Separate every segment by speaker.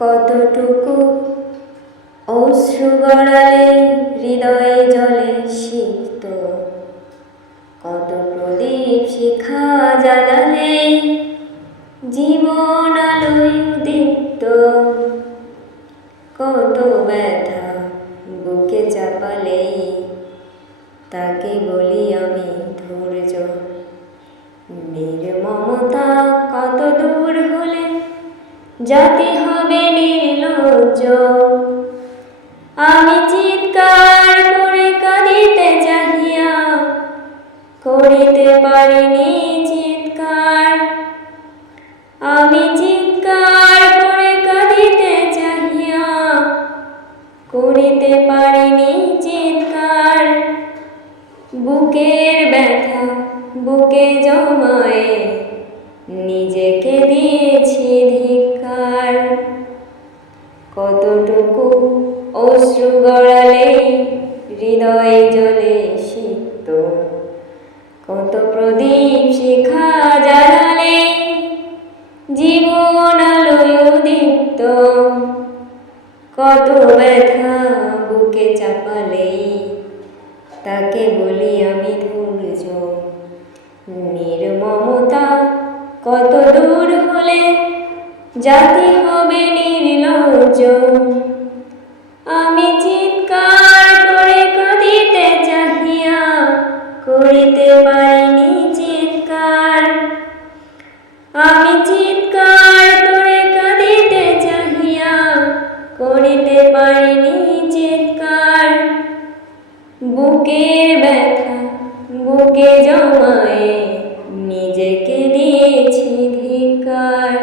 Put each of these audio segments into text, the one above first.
Speaker 1: কতটুকু অশ্রু গড়ালে হৃদয়ে জলে সিক্ত? কত প্রদীপ শিখা জ্বালালে জীবন আলোয় দীপ্ত কত ব্যথা বুকে চাপালে তাকে বলি আমি ধৈর্য। নির্মমতা জাতি হবে নির্লজ্জ। আমি চিৎকার করে কাঁদিতে চাহিয়া করিতে পারিনি চিৎকার। আমি চিৎকার করে কাঁদিতে চাহিয়া করিতে পারিনি চিৎকার। বুকের ব্যথা, বুকে জমায়ে নিজেকে দিয়েছি ধিক্কার কত প্রদীপ শিখা জ্বালালে জীবন আলোয় দীপ্ত কত ব্যথা বুকে চাপালে, তাকে বলি আমি ধৈর্য। নির্মমতা কত দূর হলে, জাতি হবে নির্লজ্জ। বুকের ব্যথা, বুকে জমায়ে নিজেকে দিয়েছি ধিকার।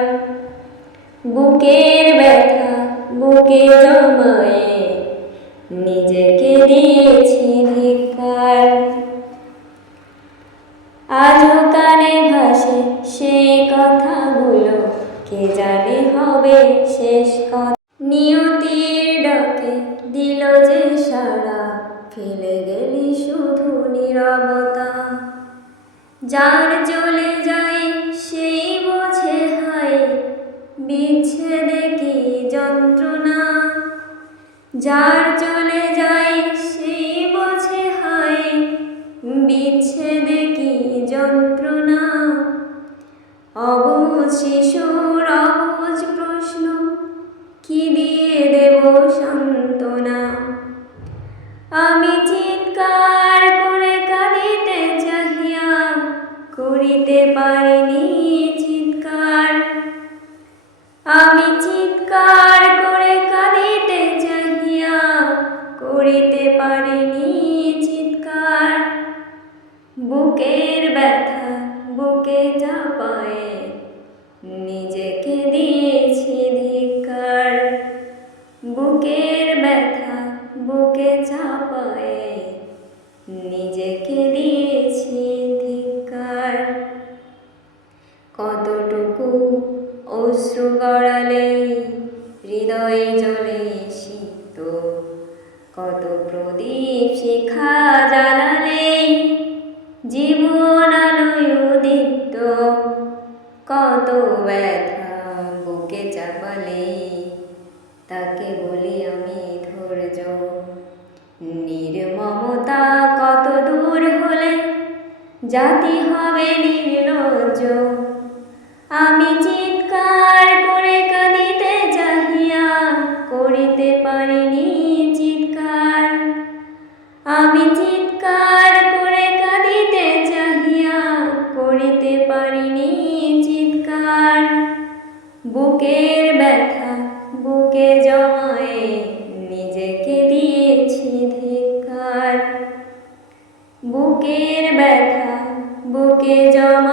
Speaker 1: বুকের ব্যথা, বুকে জমায়ে নিজেকে দিয়েছি ধিকার। আজও কানে ভাসে সেই কথাগুলো, কে জানে হবে শেষ কথা। নিয়তির যার চলে যায় সেই বোঝে হায় বিচ্ছেদে কি যন্ত্রণা। যার চলে যায় সেই বোঝে হায় বিচ্ছেদে কি যন্ত্রণা। অবুঝ শিশুর অবুঝ প্রশ্ন, কি দিয়ে দেব সান্ত্বনা? আমি চিৎকার করিতে পারিনি চিৎকার। আমি চিৎকার করে কাঁদিতে চাহিয়া করিতে পারিনি চিৎকার। বুকের কত ব্যথা, বুকে চাপালে তাকে বলি আমি ধৈর্য। নির্মমতা কত দূর হলে জাতি হবে নির্লজ্জ। আমি বুকে জমায়ে নিজেকে দিয়েছি ধিকার বুকের ব্যথা বুকে জমা